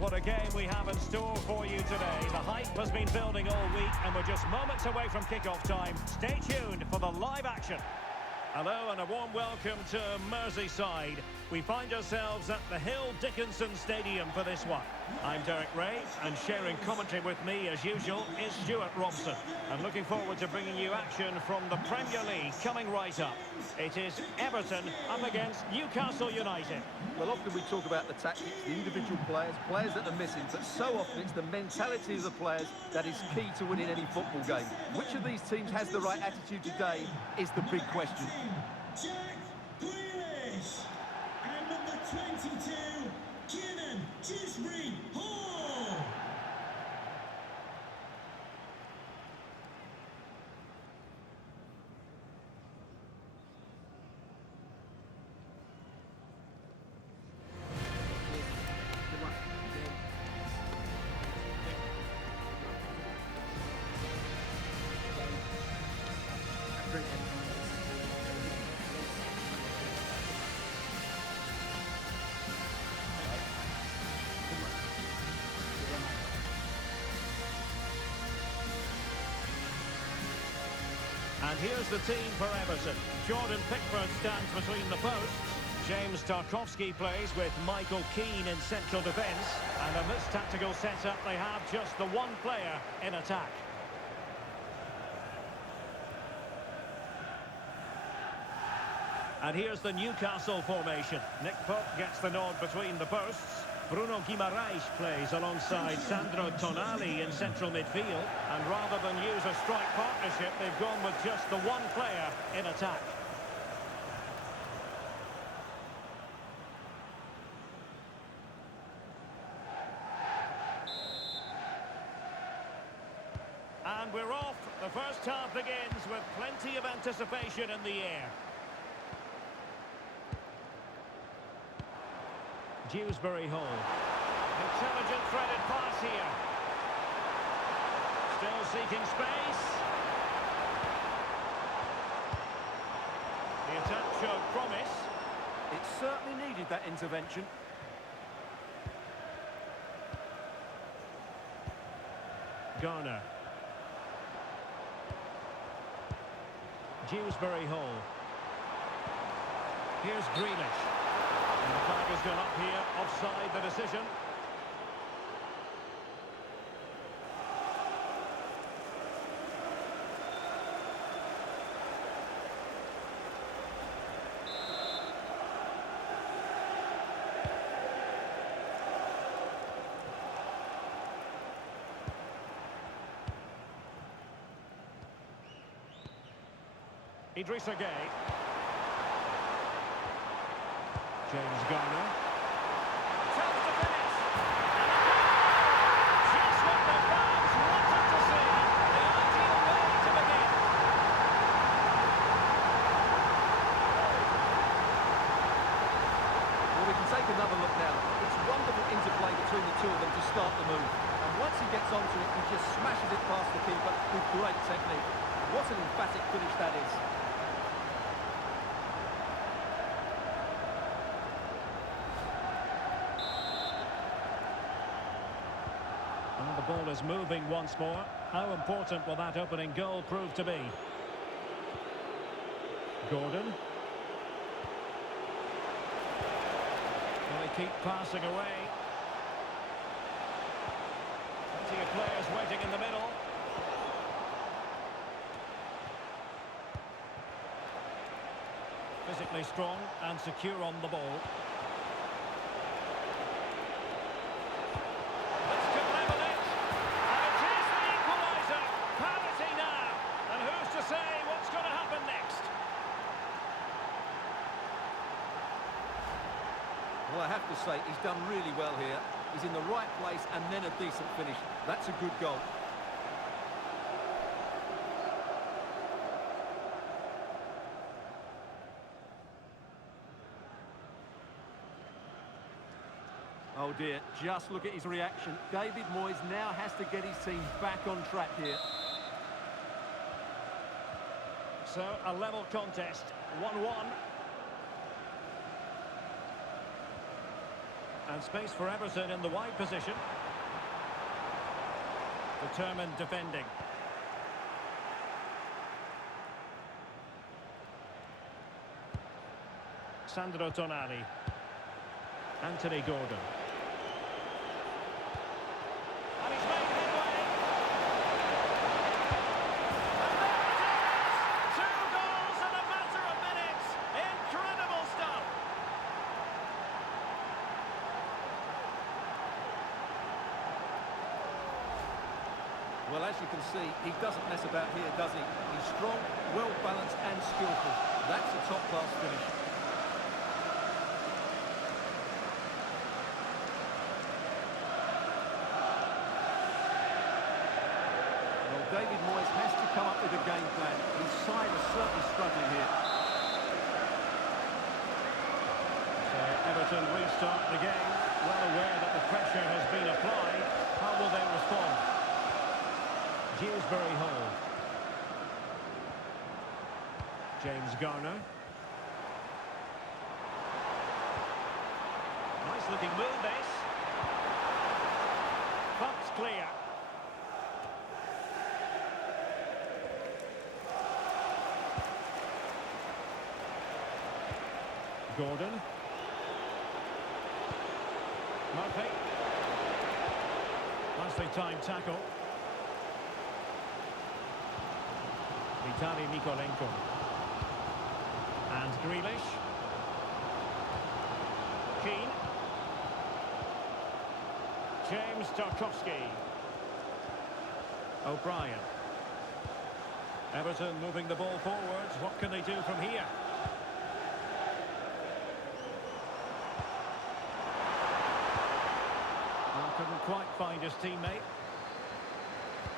what a game we have in store for you today. The hype has been building all week and we're just moments away from kick-off time. Stay tuned for the live action. Hello and a warm welcome to Merseyside. We find ourselves at the Hill Dickinson Stadium for this one. I'm Derek Ray, and sharing commentary with me as usual is Stuart Robson. I'm looking forward to bringing you action from the Premier League coming right up. It is Everton up against Newcastle United. Well, often we talk about the tactics, the individual players that are missing, but so often it's the mentality of the players that is key to winning any football game. Which of these teams has the right attitude today is the big question. Jack Grealish and number 22, Kieran Dewsbury-Hall. And here's the team for Everton. Jordan Pickford stands between the posts. James Tarkowski plays with Michael Keane in central defence. And in this tactical setup, they have just the one player in attack. And here's the Newcastle formation. Nick Pope gets the nod between the posts. Bruno Guimaraes plays alongside Sandro Tonali in central midfield. And rather than use a strike partnership, they've gone with just the one player in attack. And we're off. The first half begins with plenty of anticipation in the air. Dewsbury-Hall. Intelligent threaded pass here. Still seeking space. The attack showed promise. It certainly needed that intervention. Garner. Dewsbury-Hall. Here's Grealish. And the flag has gone up here, offside the decision. Idrissa Gueye. James Garner. Chance to finish. Just what the fans wanted to see. The ideal way to begin. Well, we can take another look now. It's wonderful interplay between the two of them to start the move. And once he gets onto it, he just smashes it past the keeper with great technique. What an emphatic finish that is. And the ball is moving once more. How important will that opening goal prove to be? Gordon. Will he keep passing away? Plenty of players waiting in the middle. Physically strong and secure on the ball. Well, I have to say, he's done really well here. He's in the right place and then a decent finish. That's a good goal. Oh dear, just look at his reaction. David Moyes now has to get his team back on track here. So, a level contest, 1-1. And And space for Everton in the wide position. Determined defending. Sandro Tonali. Anthony Gordon. And he's made headway. And there it is! 2 goals in a matter of minutes. Incredible stuff. Well, as you can see, he doesn't mess about here, does he? He's strong, well-balanced and skillful. That's a top-class finish. Well, David Moyes has to come up with a game plan. His side is certainly struggling here. So Everton restart the game, well aware that the pressure has been applied. How will they respond? Dewsbury Hall. James Garner. Nice looking move, this. Bumped clear. Gordon. Murphy. Nicely timed tackle. Vitaly Mykolenko. And Grealish. Keane. James Tarkowski. O'Brien. Everton moving the ball forwards. What can they do from here? Well, couldn't quite find his teammate.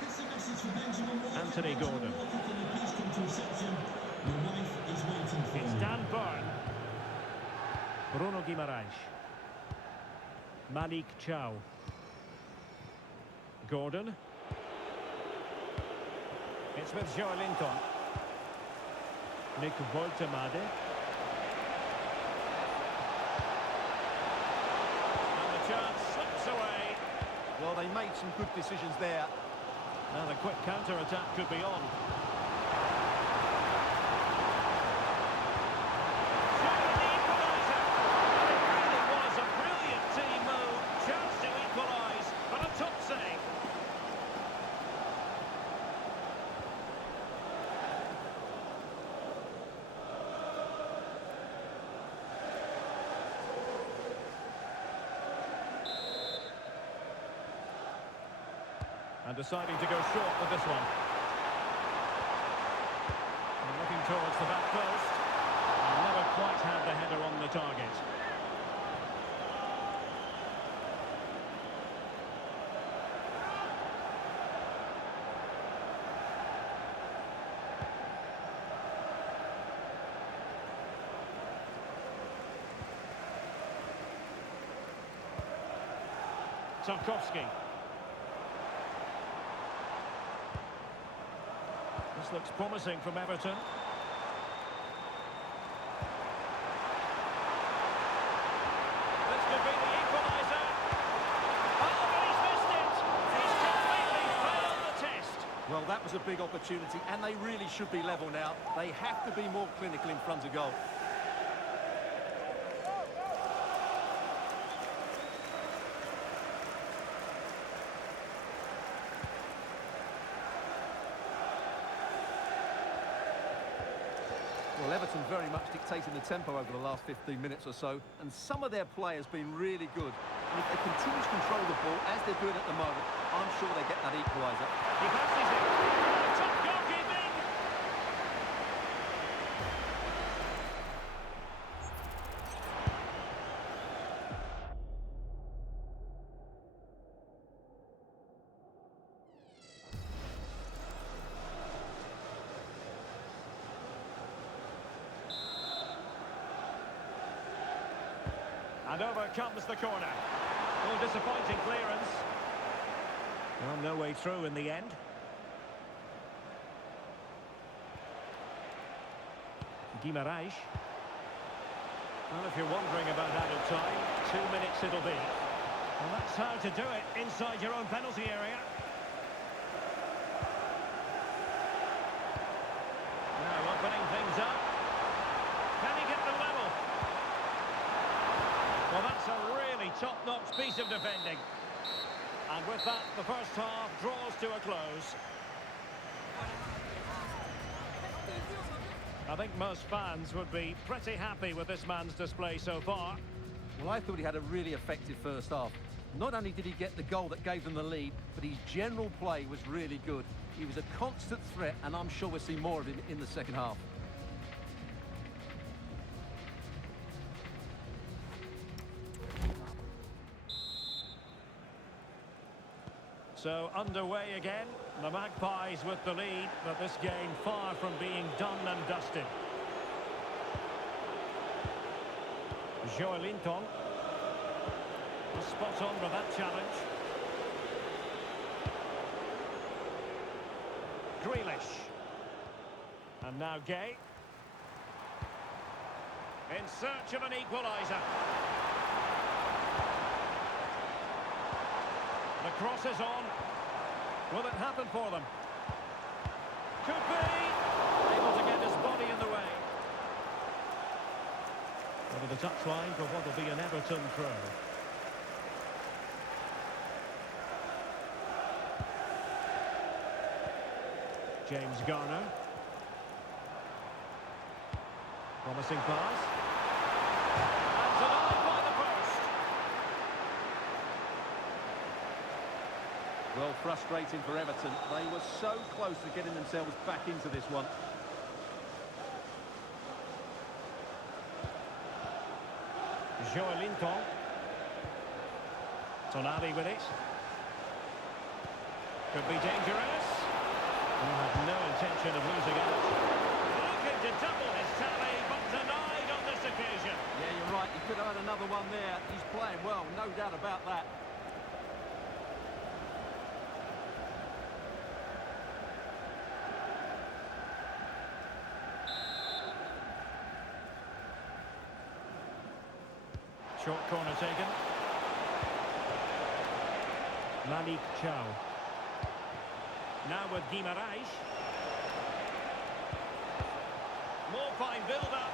It's a message for Benjamin Walker. Anthony Gordon. Walker, can you please come to reception? Your wife is waiting for It's you. Dan Burn. Bruno Guimaraes. Malik Chow. Gordon. It's with Joe Linton. Nick Woltemade. And the chance slips away. Well, they made some good decisions there. Now the quick counter-attack could be on. Surely the equaliser. And it really was a brilliant team move. Chance to equalise, but a top save. And deciding to go short with this one. And looking towards the back post. And never quite had the header on the target. Tarkowski. This looks promising from Everton. This could be the equaliser. Oh, but he's missed it. He's completely failed the test. Well, that was a big opportunity, and they really should be level now. They have to be more clinical in front of goal. Well, Everton very much dictating the tempo over the last 15 minutes or so, and some of their players been really good. And if they continue to control the ball, as they're doing at the moment, I'm sure they get that equaliser. He passes it. Top goalkeeping. And over comes the corner. Oh, disappointing clearance. Well, no way through in the end. Guimaraes. Well, if you're wondering about added time, 2 minutes it'll be. And that's how to do it inside your own penalty area. Now opening things up. Can he get the level? Well, that's a really top-notch piece of defending. And with that, the first half draws to a close. I think most fans would be pretty happy with this man's display so far. Well, I thought he had a really effective first half. Not only did he get the goal that gave them the lead, but his general play was really good. He was a constant threat, and I'm sure we'll see more of him in the second half. So underway again, the Magpies with the lead, but this game far from being done and dusted. Joelinton, spot on with that challenge. Grealish, and now Gay, in search of an equaliser. The cross is on. Will it happen for them? Could be. Able to get his body in the way. Over the touchline for what will be an Everton throw. James Garner. Promising pass. And denied by the post. Well, frustrating for Everton. They were so close to getting themselves back into this one. Joelinton. Tonali with it. Could be dangerous. He had no intention of losing out. Looking to double his tally, but denied on this occasion. Yeah, you're right. He could have had another one there. He's playing well, no doubt about that. Short corner taken. Malik Chow. Now with Guimaraes. More fine build-up.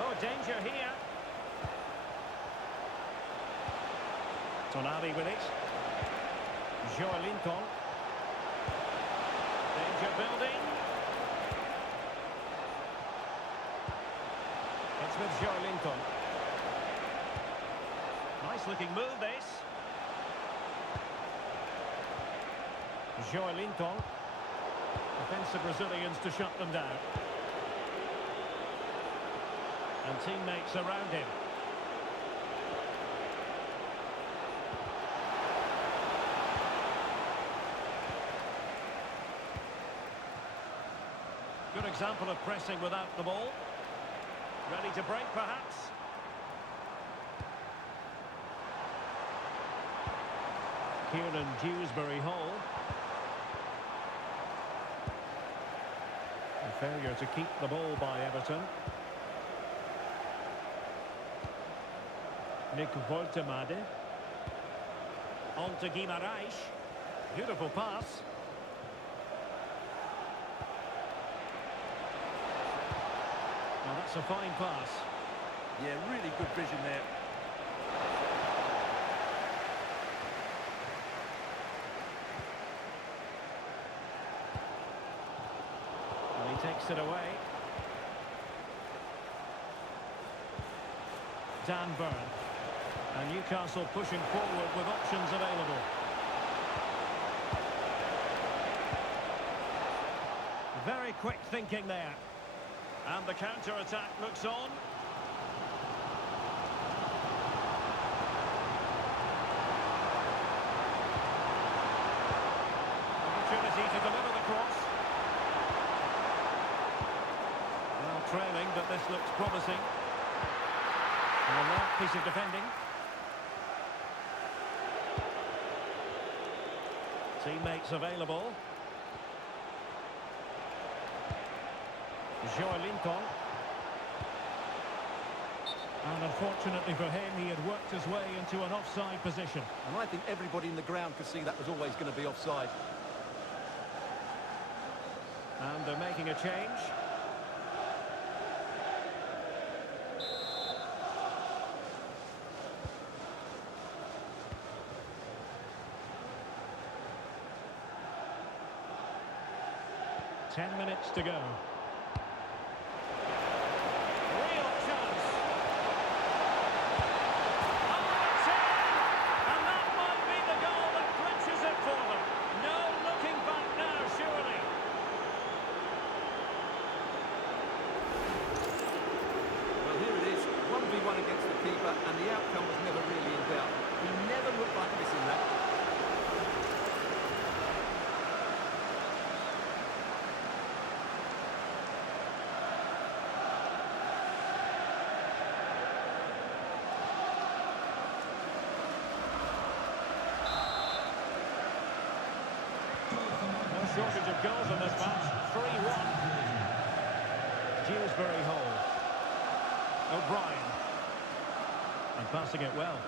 Oh, danger here. Tonali with it. Joelinton. Danger building. It's with Joelinton. Nice looking move, this. Joelinton. Defensive Brazilians to shut them down. And teammates around him. Good example of pressing without the ball. Ready to break, perhaps. Kieran Dewsbury-Hall. A failure to keep the ball by Everton. Nick Woltemade. On to Guimaraes. Beautiful pass. Well, that's a fine pass. Yeah, really good vision there. And he takes it away. Dan Burn. And Newcastle pushing forward with options available. Very quick thinking there. And the counter-attack looks on. Opportunity to deliver the cross. Well, trailing, but this looks promising. And a large piece of defending. Teammates available. Joelinton. And unfortunately for him, he had worked his way into an offside position. And I think everybody in the ground could see that was always going to be offside. And they're making a change. Ten minutes to go. Real chance. Oh, it's in! And that might be the goal that clinches it for them. No looking back now, surely. Well, here it is, 1v1 against the keeper, and the outcome was never really in doubt. He never looked like missing that. No shortage of goals in this match. 3-1. Dewsbury Hall. O'Brien. And passing it well.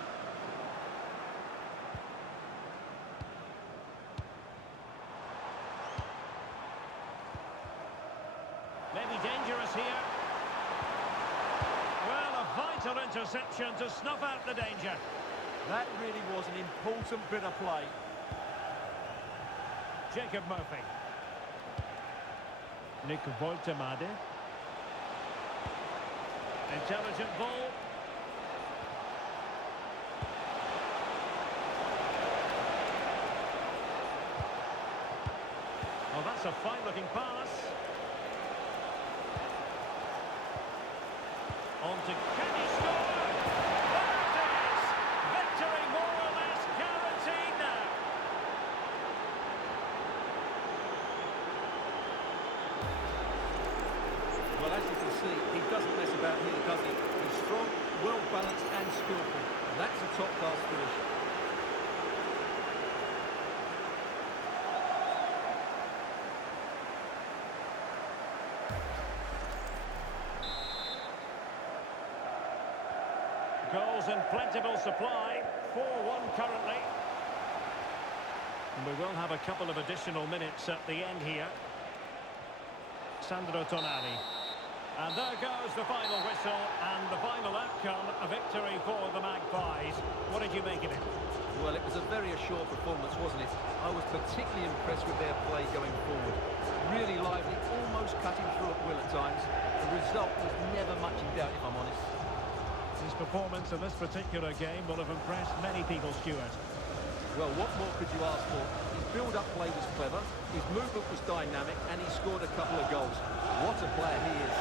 Maybe dangerous here. Well, a vital interception to snuff out the danger. That really was an important bit of play. Jacob Murphy. Nick Woltemade. Intelligent ball. Oh, that's a fine-looking pass. On to, can he score? There it is! Victory more or less guaranteed now. Well, as you can see, he doesn't mess about here, does he? He's strong, well-balanced and skillful. That's a top-class finish. Goals in plentiful supply. 4-1 currently. And we will have a couple of additional minutes at the end here. Sandro Tonali. And there goes the final whistle and the final outcome, a victory for the Magpies. What did you make of it? Well, it was a very assured performance, wasn't it? I was particularly impressed with their play going forward. Really lively, almost cutting through at will at times. The result was never much in doubt, if I'm honest. His performance in this particular game will have impressed many people, Stuart. Well, what more could you ask for? His build-up play was clever, his movement was dynamic, and he scored a couple of goals. What a player he is.